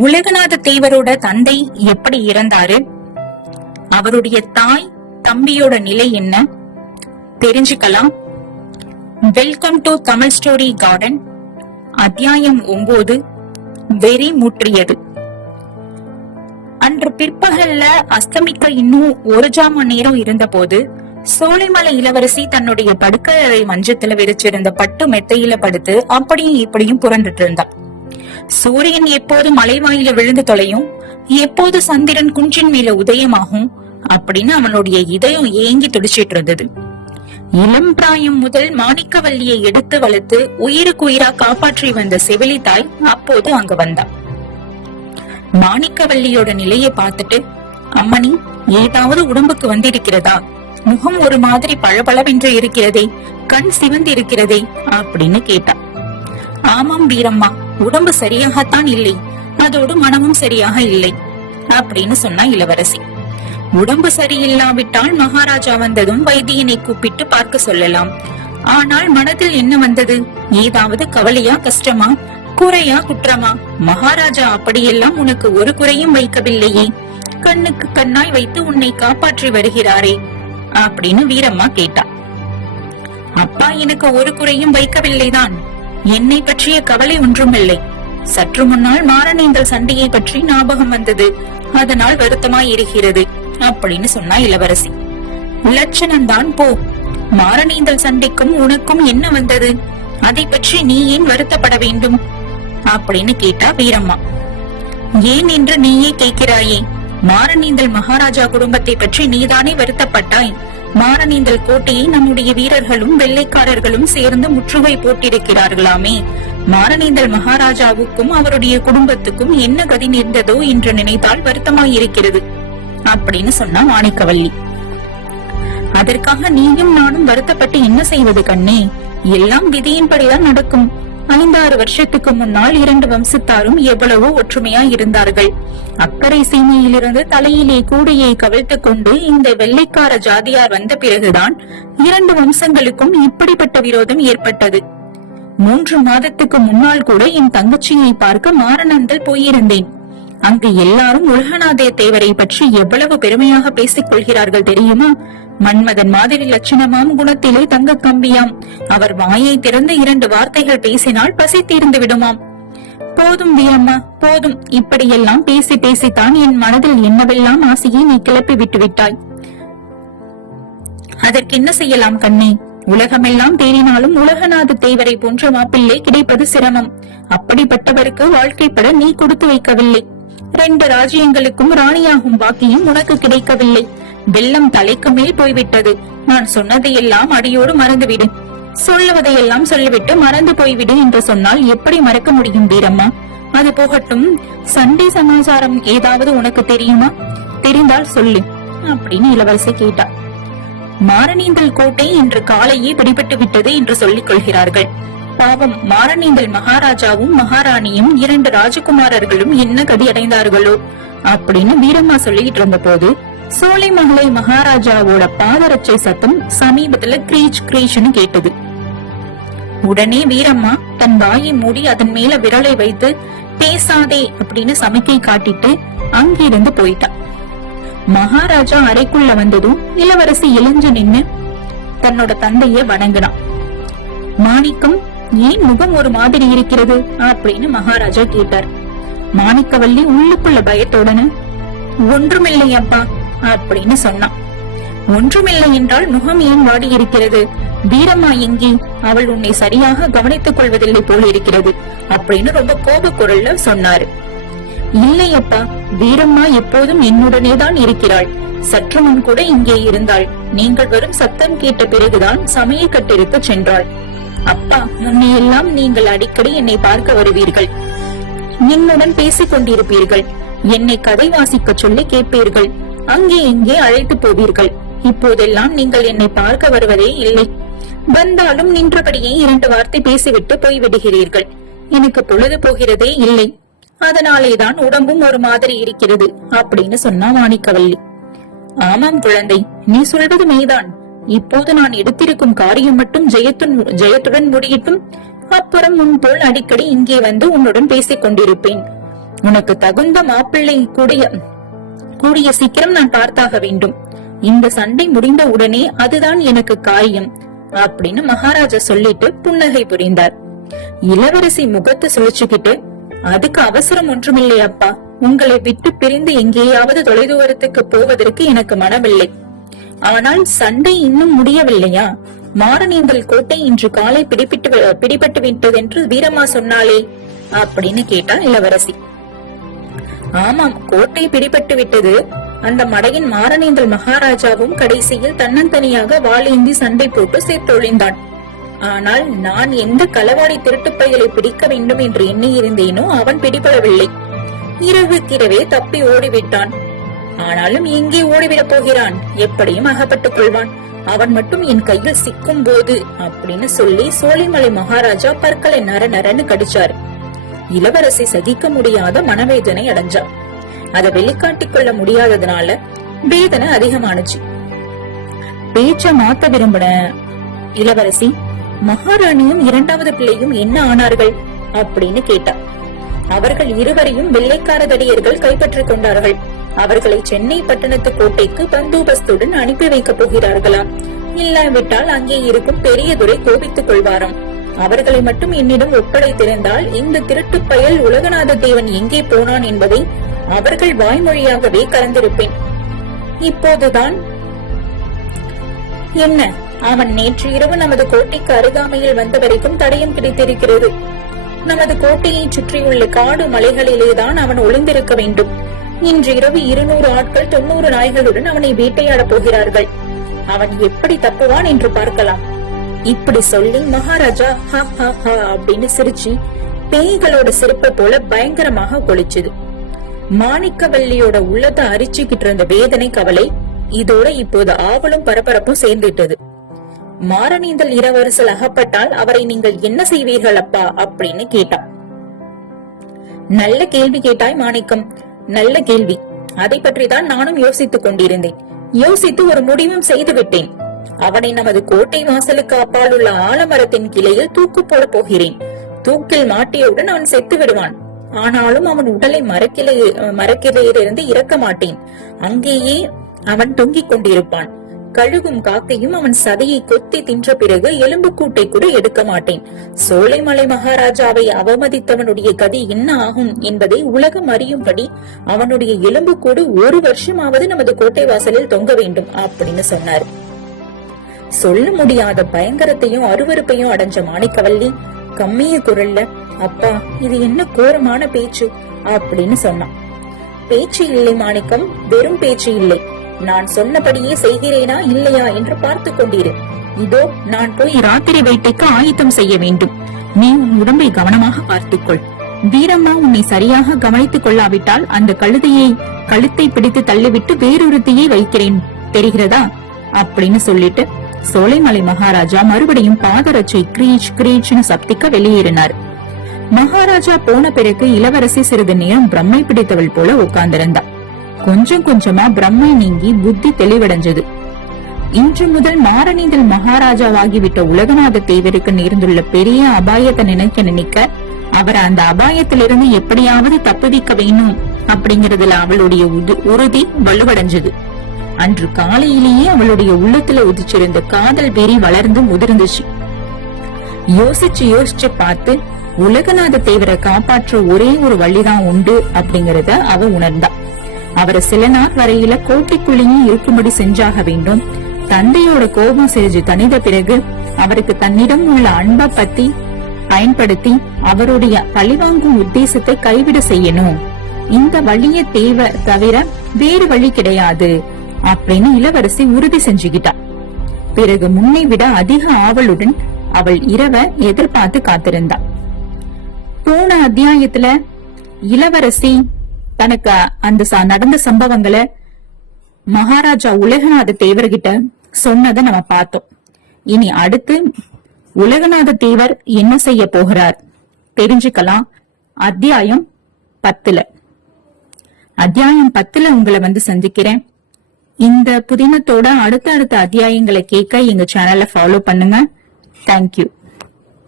உலகநாத தேவரோட தந்தை எப்படி இறந்தாரு, அவருடைய தாய் தம்பியோட நிலை என்ன தெரிஞ்சுக்கலாம். Welcome to Tamil story garden. அத்தியாயம் 9, வெறி முற்றியது. அன்று பிற்பகல்ல அஸ்தமிக்க இன்னும் ஒரு ஜாம நேரம் இருந்த போது சோலைமலை இளவரசி தன்னுடைய படுக்கறை மஞ்சத்துல விரிச்சிருந்த பட்டு மெத்தையில படுத்து அப்படியும் இப்படியும் புரண்டுட்டு இருந்தான். சூரியன் எப்போது மலைவாயில விழுந்து தொலையும், எப்போது சந்திரன் குன்றின் மேல உதயமாகும் அப்படின்னு அவனுடைய இதயம் ஏங்கி துடிச்சிட்டு இருந்தது. இளம் பிராயம் முதல் மாணிக்கவல்லியை எடுத்து வளர்த்து உயிருக்கு உயிரா காப்பாற்றி வந்த செவிலி தாய் அப்போது அங்க வந்தான். மாணிக்கவல்லியோட நிலையை பார்த்துட்டு, அம்மணி, ஏதாவது உடம்புக்கு வந்திருக்கிறதா? முகம் ஒரு மாதிரி பளபளவென்று இருக்கிறதே, கண் சிவந்து இருக்கிறதே அப்படின்னு கேட்டான். ஆமாம் வீரம்மா, உடம்பு சரியாகத்தான் இல்லை, அதோடு மனமும் சரியாக இல்லை அப்படின்னு சொன்னா இளவரசி. உடம்பு சரியில்லாவிட்டால் மகாராஜா வந்ததும் வைத்தியனை கூப்பிட்டு பார்க்க சொல்லலாம். ஆனால் மனதில் என்ன வந்தது? ஏதாவது கவலையா, கஷ்டமா, குறையா, குற்றமா? மகாராஜா அப்படியெல்லாம் உனக்கு ஒரு குறையும் வைக்கவில்லையே, கண்ணுக்கு கண்ணாய் வைத்து உன்னை காப்பாற்றி வருகிறாரே அப்படின்னு வீரம்மா கேட்டா. அப்பா எனக்கு ஒரு குறையும் வைக்கவில்லைதான், என்னை பற்றிய கவலை ஒன்றுமில்லை. சற்று முன்னால் மாரணேந்தல் சண்டையை பற்றி ஞாபகம் வந்தது, அதனால் வருத்தமாய் இருக்கிறது அப்படின்னு சொன்னா இளவரசி. லட்சணம்தான் போ, மாரணேந்தல் சண்டைக்கும் உனக்கும் என்ன வந்தது? அதை பற்றி நீ ஏன் வருத்தப்பட வேண்டும் அப்படின்னு கேட்டா வீரம்மா. ஏன் என்று நீயே கேட்கிறாயே, மாரணேந்தல் மகாராஜா குடும்பத்தை பற்றி நீதானே வருத்தப்பட்டாய். மாரணேந்தல் கோட்டையை நம்முடைய வீரர்களும் வெள்ளைக்காரர்களும் சேர்ந்து முற்றுகை போட்டிருக்கிறார்களாமே, மாரணேந்தல் மகாராஜாவுக்கும் அவருடைய குடும்பத்துக்கும் என்ன கதி நேர்ந்ததோ என்று நினைத்தால் வருத்தமாயிருக்கிறது அப்படின்னு சொன்னா மாணிக்கவல்லி. அதற்காக நீயும் நானும் வருத்தப்பட்டு என்ன செய்வது கண்ணே? எல்லாம் விதியின்படிதான் நடக்கும். 5-6 வருஷத்துக்கு முன்னால் 2 வம்சத்தாரும் எவ்வளவோ ஒற்றுமையா இருந்தார்கள். அக்கறை சீமையிலிருந்து தலையிலே கூடையை கவிழ்த்துக் கொண்டு இந்த வெள்ளைக்கார ஜாதியார் வந்த பிறகுதான் 2 வம்சங்களுக்கும் இப்படிப்பட்ட விரோதம் ஏற்பட்டது. 3 மாதத்துக்கு முன்னால் கூட என் தங்கச்சியை பார்க்க மாரணேந்தல் போயிருந்தேன். அங்கு எல்லாரும் உலகநாத தேவரை பற்றி எவ்வளவு பெருமையாக பேசிக் கொள்கிறார்கள் தெரியுமா? மன்மதன் மாதிரி லட்சணமாம், குணத்திலே தங்க கம்பியாம். அவர் வாயை திறந்து 2 வார்த்தைகள் பேசினால் பசி தீர்ந்து விடுமாம். போதும் வீரம்மா, போதும். இப்படியெல்லாம் பேசி பேசித்தான் என் மனதில் என்னவெல்லாம் ஆசையை நீ கிளப்பி விட்டு விட்டாய். அதற்கு என்ன செய்யலாம் கண்ணே? உலகமெல்லாம் தேடினாலும் உலகநாத தேவரை போன்ற மாப்பிள்ளை கிடைப்பது சிரமம். அப்படிப்பட்டவருக்கு வாழ்க்கைப்பட நீ கொடுத்து வைக்கவில்லை. 2 ராஜ்யங்களுக்கும் ராணியாகும் பாக்கியம் உனக்கு கிடைக்கவில்லை. வெள்ளம் தலைக்கு மேல் போய்விட்டது. நான் சொன்னதையெல்லாம் அடியோடு மறந்துவிடு, சொல்லுவதையெல்லாம் சொல்லிவிட்டு மறந்து போய்விடு என்று சொன்னால் எப்படி மறக்க முடியும் வீரம்மா? அது போகட்டும், சண்டை சமாச்சாரம் ஏதாவது உனக்கு தெரியுமா? தெரிந்தால் சொல்லு அப்படின்னு இளவரசி கேட்டார். மாரணேந்தல் கோட்டை இன்று காலையே பிடிபட்டு விட்டது என்று சொல்லிக் கொள்கிறார்கள். பாவம், மாரணேந்தல் மகாராஜாவும் மகாராணியும் 2 ராஜகுமாரர்களும் என்ன கதி அடைந்தார்களோ அப்படின்னு வீரம்மா சொல்லிட்டு இருந்த போது சோலைமலை மகாராஜாவோட பாதரட்சை சத்தம் சமீபத்துல கிரீச் கிரீச்னு கேட்டது. உடனே வீரம்மா தன் வாயை மூடி அதன் மேல விரலை வைத்து பேசாதே அப்படின்னு சமிக்கை காட்டிட்டு அங்கிருந்து போயிட்டா. மகாராஜா அறைக்குள்ள வந்ததும் இளவரசி எழுஞ்சு நின்னு தன்னோட தந்தைய வணங்கினான். மாணிக்கம், ஏன் முகம் ஒரு மாதிரி இருக்கிறது அப்படின்னு மகாராஜா கேட்டார். மாணிக்கவல்லி உள்ளுக்குள்ள பயத்தோடன, ஒன்றுமில்லை அப்பா அப்படின்னு சொன்னான். ஒன்றுமில்லை என்றால் முகம் ஏன் வாடி இருக்கிறது? வீரம்மா எங்கே? அவள் உன்னை சரியாக கவனித்துக் கொள்வதில்லை போல இருக்கிறது அப்படின்னு ரொம்ப கோப குரல்ல சொன்னாரு. இல்லை அப்பா, வீரம்மா எப்போதும் என்னுடனே தான் இருக்கிறாள். சற்று முன் கூட இங்கே இருந்தாள். நீங்கள் வரும் சத்தம் கேட்ட பிறகுதான் சமய கட்டிருக்க சென்றாள். அப்பா, முன்னையெல்லாம் நீங்கள் அடிக்கடி என்னை பார்க்க வருவீர்கள், என்னுடன் பேசிக் கொண்டிருப்பீர்கள், என்னை கதை வாசிக்க சொல்லி கேட்பீர்கள், அங்கே இங்கே அழைத்து போவீர்கள். இப்போதெல்லாம் நீங்கள் என்னை பார்க்க வருவதே இல்லை. வந்தாலும் நின்றபடியே 2 வார்த்தை பேசிவிட்டு போய்விடுகிறீர்கள். எனக்கு பொழுது போகிறதே இல்லை. அதனாலேதான் உடம்பும் ஒரு மாதிரி இருக்கிறது அப்படின்னு சொன்னா மாணிக்கவல்லி. ஆமாம் குழந்தை, நீ சொல்வது மெய்தான். இப்போது நான் எடுத்திருக்கும் காரியம் மட்டும் ஜெயத்துடன் முடியட்டும், அப்புறம் முன்போல் அடிக்கடி இங்கே வந்து உன்னுடன் பேசிக் கொண்டிருப்பேன். உனக்கு தகுந்த மாப்பிள்ளை கூடிய சீக்கிரம் நான் பார்த்தாக வேண்டும். இந்த சண்டை முடிந்த உடனே அதுதான் எனக்கு காரியம் அப்படின்னு மகாராஜா சொல்லிட்டு புன்னகை புரிந்தார். இளவரசி முகத்தை சுழிச்சுக்கிட்டு, அதுக்கு அவசரம் ஒன்றுமில்லை அப்பா. உங்களை விட்டு பிரிந்து எங்கேயாவது தொலைதூரத்துக்கு போவதற்கு எனக்கு மனமில்லை. ஆனால் சண்டை இன்னும் முடியவில்லையா? மாரணீந்தல் கோட்டை இன்று காலை பிடிபட்டு விட்டதென்று வீரம்மா சொன்னாலே அப்படின்னு கேட்டாள் இளவரசி. ஆமாம், கோட்டை பிடிபட்டு விட்டது. அந்த மடையின் மாரணீந்தல் மகாராஜாவும் கடைசியில் தன்னந்தனியாக வாளேந்தி சண்டை போட்டு சேர்த்தொழிந்தான். ஆனால் நான் எந்த களவாடி திருட்டுப்பைகளை பிடிக்க வேண்டும் என்று எண்ணி இருந்தேனோ அவன் பிடிபடவில்லை. இரவுக்கிரவே தப்பி ஓடிவிட்டான். ஆனாலும் எங்கே ஓடிவிடப் போகிறான்? எப்படியும் அகப்பட்டுக் கொள்வான். அவன் மட்டும் என் கையில் சிக்கும் போது அப்படின்னு சொல்லி சோலைமலை மகாராஜா பற்களை நர நரன்னு கடிச்சாரு. இளவரசி சகிக்க முடியாத மனவேதனை அடைஞ்சா. அதை வெளிக்காட்டிக் கொள்ள முடியாததுனால வேதனை அதிகமானுச்சு. பேச்ச மாத்த விரும்பின இளவரசி, மகாராணியும் இரண்டாவது பிள்ளையும் என்ன ஆனார்கள் அப்படின்னு கேட்டா. அவர்கள் இருவரையும் வெள்ளைக்காரதடியர்கள் கைப்பற்றிக் கொண்டார்கள். அவர்களை சென்னை பட்டணத்து கோட்டைக்கு பந்தோபஸ்துடன் அனுப்பி வைக்கப் போகிறார்களாம். இல்லாவிட்டால் அங்கே இருக்கும் பெரியதுரை கோபித்துக் கொள்வாராம். அவர்களை மட்டும் என்னிடம் ஒப்படைத்திருந்தால் இந்த திருட்டு பயல் உலகநாத தேவன் எங்கே போனான் என்பதை அவர்கள் வாய்மொழியாகவே கலந்திருப்பேன். இப்போதுதான் என்ன, அவன் நேற்று இரவு நமது கோட்டைக்கு அருகாமையில் வந்த வரைக்கும் தடயம் கிடைத்திருக்கிறது. நமது கோட்டையை சுற்றியுள்ள காடு மலைகளிலேதான் அவன் ஒளிந்திருக்க வேண்டும். இன்று இரவு 200 ஆட்கள் 90 நாய்களுடன் அவனை வேட்டையாடப் போகிறார்கள். அவன் எப்படி தப்புவான் என்று பார்க்கலாம். இப்படி சொல்லி மகாராஜா ஹா ஹா ஹா அப்படின்னு சிரிச்சு பேய்களோட சிரிப்பை போல பயங்கரமாக கொளிச்சுது. மாணிக்கவல்லியோட உள்ளத்தை அரிச்சுக்கிட்டு இருந்த வேதனை கவலை இதோட இப்போது ஆவலும் பரபரப்பும் சேர்ந்துட்டது. மாரணீந்தல் இளவரசல் அகப்பட்டால் அவரை நீங்கள் என்ன செய்வீர்கள் அப்பா அப்படின்னு கேட்டான். நல்ல கேள்வி கேட்டாய் மாணிக்கம், நல்ல கேள்வி. அதை பற்றிதான் நானும் யோசித்துக் கொண்டிருந்தேன். யோசித்து ஒரு முடிவும் செய்து விட்டேன். அவனை நமது கோட்டை வாசலுக்கு அப்பால் உள்ள ஆலமரத்தின் கிளையில் தூக்கு போட போகிறேன். தூக்கில் மாட்டியவுடன் அவன் செத்து விடுவான். ஆனாலும் அவன் உடலை மரக்கிளையிலிருந்து இறக்க மாட்டேன். அங்கேயே அவன் தொங்கிக் கொண்டிருப்பான். கழுகும் காக்கையும் அவன் சதையை கொத்தி தின்ற பிறகு எலும்புக்கூட்டை கூட எடுக்க மாட்டேன். சோலைமலை மகாராஜாவை அவமதித்தவனுடைய கதி என்ன ஆகும் என்பதை உலகம் அறியும்படி அவனுடைய எலும்புக்கூடு 1 வருஷமாவது நமது கோட்டை வாசலில் தொங்க வேண்டும் அப்படின்னு சொன்னார். சொல்ல முடியாத பயங்கரத்தையும் அருவருப்பையும் அடைஞ்ச மாணிக்கவல்லி கம்மிய குரல்ல, அப்பா இது என்ன கோரமான பேச்சு அப்படின்னு சொன்னான். பேச்சு இல்லை மாணிக்கம், வெறும் பேச்சு இல்லை. நான் சொன்னபடியே செய்கிறேனா இல்லையா என்று பார்த்து கொண்டிரு. இதோ நான் போய் ராத்திரி வேட்டைக்கு ஆயத்தம் செய்ய வேண்டும். நீ உன் உடம்பை கவனமாக பார்த்துக்கொள். வீரம்மா உன்னை சரியாக கவனித்துக் கொள்ளாவிட்டால் அந்த கழுத்தை பிடித்து தள்ளிவிட்டு வேறொருத்தியை வைக்கிறேன், தெரிகிறதா அப்படின்னு சொல்லிட்டு சோலைமலை மகாராஜா மறுபடியும் பாதரட்சை கிரீச் கிரீச்னு சப்திக்க வெளியேறினார். மகாராஜா போன பிறகு இளவரசி சிறிது நேரம் பிரம்மை பிடித்தவள் போல உட்கார்ந்திருந்தா. கொஞ்சம் கொஞ்சமா பிரம்மை நீங்கி புத்தி தெளிவடைஞ்சது. இன்று முதல் மாரணீந்தல் மகாராஜாவாகிவிட்ட உலகநாத தேவருக்கு நேர்ந்துள்ள பெரிய அபாயத்தை நினைக்க அவர் அந்த அபாயத்திலிருந்து எப்படியாவது தப்புவிக்க வேணும் அப்படிங்கறதுல அவளுடைய உறுதி வலுவடைஞ்சது. அன்று காலையிலேயே அவளுடைய உள்ளத்துல உதிச்சிருந்த காதல் வெறி வளர்ந்து முதிர்ந்துச்சு. யோசிச்சு பார்த்து உலகநாத தேவரை காப்பாற்ற ஒரே ஒரு வழிதான் உண்டு அப்படிங்கறத அவ உணர்ந்தா. அவரை சில நாள் வரையில கோட்டைக்குள்ளேயே இருக்கும்படி செஞ்சாக வேண்டும். தந்தையோட கோபம் செஞ்சு தனித பிறகு அவருக்கு தன்னிடம் உள்ள அன்பை பத்தி பயன்படுத்தி அவருடைய பழிவாங்கும் உத்தேசத்தை கைவிட செய்யணும். இந்த வழியை தவிர வேறு வழி கிடையாது அப்படின்னு இளவரசி உறுதி செஞ்சுக்கிட்டா. பிறகு முன்னை விட அதிக ஆவலுடன் அவள் இரவ எதிர்பார்த்து காத்திருந்தா. போன அத்தியாயத்துல இளவரசி தனக்கு அந்த நடந்த சம்பவங்களை மகாராஜா உலகநாத தேவர்கிட்ட சொன்னதை நம்ம பார்த்தோம். இனி அடுத்து உலகநாத தேவர் என்ன செய்ய போகிறார் தெரிஞ்சுக்கலாம். அத்தியாயம் 10 உங்களை சந்திக்கிறேன். இந்த புதினத்தோட அடுத்த அத்தியாயங்களை கேட்க எங்க சேனலை ஃபாலோ பண்ணுங்க. தேங்க்யூ.